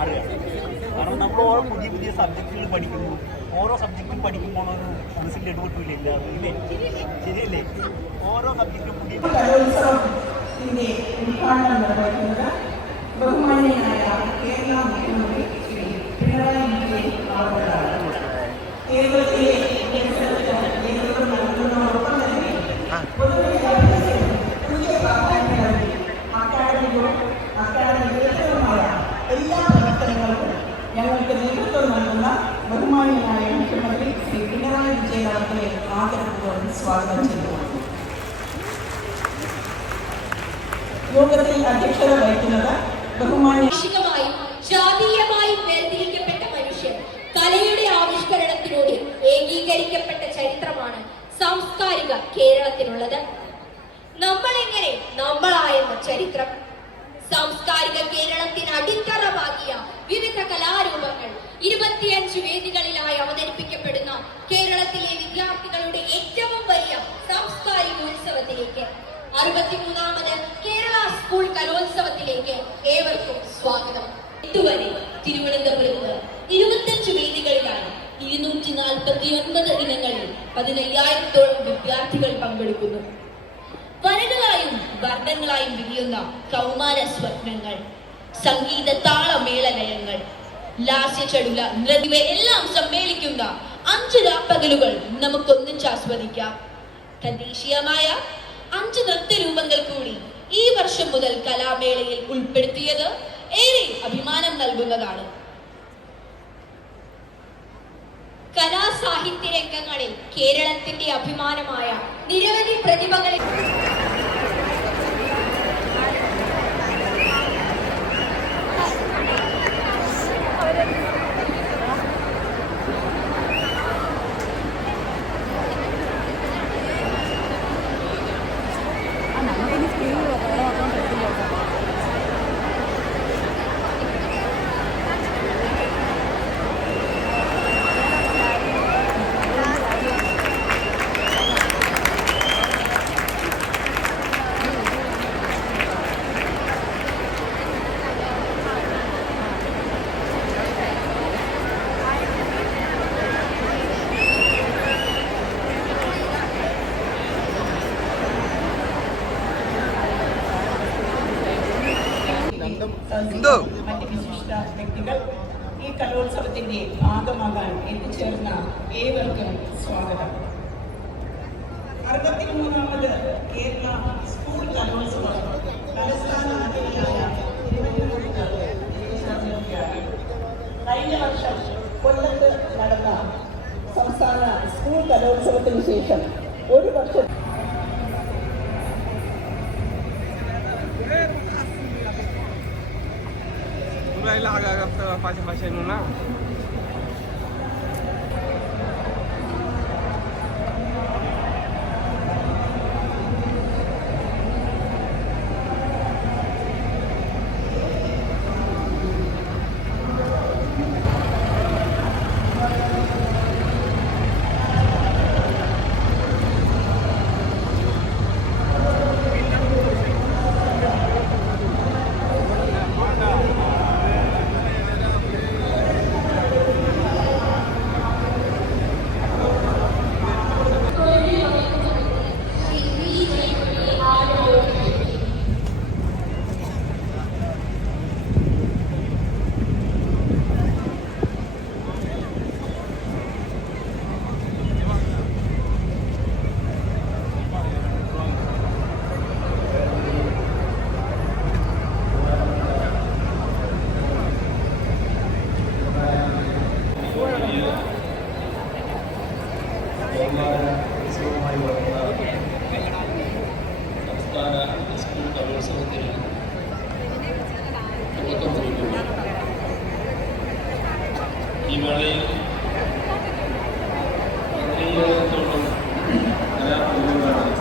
കാരണം നമ്മൾ ഓരോ പുതിയ പുതിയ സബ്ജക്റ്റുകൾ പഠിക്കുന്നു ഓരോ സബ്ജക്റ്റും പഠിക്കുമ്പോൾ ഒരു മനസ്സിൻ്റെ ഇടപെട്ടില്ല ഇല്ലേ ശരിയല്ലേ ഓരോ സബ്ജക്റ്റും പുതിയ ഉദ്ഘാടനം കേരള സ്വാഗതം ചെയ്യുന്നു. യോഗത്തിൽ അധ്യക്ഷത വഹിക്കുന്നത് ബഹുമാന്യ മാനുഷികമായും ജാതീയമായും വേർതിരിക്കപ്പെട്ട മനുഷ്യൻ കലയുടെ ആവിഷ്കരണത്തിലൂടെ ഏകീകരിക്കപ്പെട്ട ചരിത്രമാണ് സാംസ്കാരിക കേരളത്തിനുള്ളത് നമ്മൾ എങ്ങനെ നമ്മളായെന്ന ചരിത്രം. സാംസ്കാരിക കേരളത്തിന് അടിത്തറവാകിയ വിവിധ കലാരൂപങ്ങൾ ഇരുപത്തിയഞ്ച് വേദികളിലായി അവതരിപ്പിക്കപ്പെടുന്ന കേരളത്തിലെ വിദ്യാർത്ഥികളുടെ അറുപത്തിമൂന്നാമത് കേരള സ്കൂൾ കലോത്സവത്തിലേക്ക് ഏവർക്കും സ്വാഗതം. ഇതുവരെ തിരുവനന്തപുരത്ത് ഇരുപത്തഞ്ച് വേദികളിലാണ് ഇരുന്നൂറ്റി നാൽപ്പത്തി ഒൻപത് ഇനങ്ങളിൽ പതിനയ്യായിരത്തോളം വിദ്യാർത്ഥികൾ പങ്കെടുക്കുന്നു. വരകളായും വർണങ്ങളായും വിരിയുന്ന കൗമാര സ്വപ്നങ്ങൾ സംഗീത താളമേളനയങ്ങൾ ലാസ്യചടുല എല്ലാം സമ്മേളിക്കുന്ന അഞ്ച് രാപ്പകലുകൾ നമുക്കൊന്നിച്ച് ആസ്വദിക്കാം തദ്ദേശീയമായ അഞ്ച് നൃത്തരൂപങ്ങൾ കൂടി ഈ വർഷം മുതൽ കലാമേളയിൽ ഉൾപ്പെടുത്തിയത് ഏറെ അഭിമാനം നൽകുന്നതാണ്. കലാസാഹിത്യ രംഗങ്ങളിൽ കേരളത്തിന്റെ അഭിമാനമായ നിരവധി പ്രതിഭകളെ എന്തോ? മറ്റ് വ്യക്തികൾ ഈ കലോത്സവത്തിന്റെ ഭാഗമാകാൻ എത്തിച്ചേർന്ന ഏവർക്കും സ്വാഗതം. അറുപത്തിമൂന്നാമത് കേരള സ്കൂൾ കലോത്സവം. തലസ്ഥാന നഗരിയായ. കഴിഞ്ഞ വർഷം കൊല്ലത്ത് നടന്ന സംസ്ഥാന സ്കൂൾ കലോത്സവത്തിന് ശേഷം ഒരു വർഷം mulailah agak-agak fasih-fasih nunak ke pasien-pasien Nuna. സംസ്ഥാന സ്കൂൾ കലോത്സവത്തിൽ തുടക്കം കുറിക്കുന്നു ഈ വേളയിൽ പതിനയ്യായിരത്തോളം കലാപ്രതിഭകളാണ്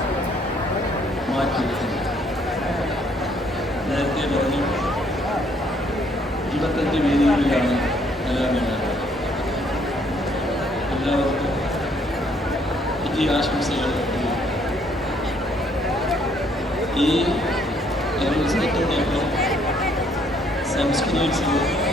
മാറ്റിവെക്കുന്നത് നേരത്തെ പറഞ്ഞു ഇരുപത്തഞ്ച് വേദികളിലാണ് കലാമേള എല്ലാവർക്കും e acho que não seja E é um escritor negro, sabemos que não é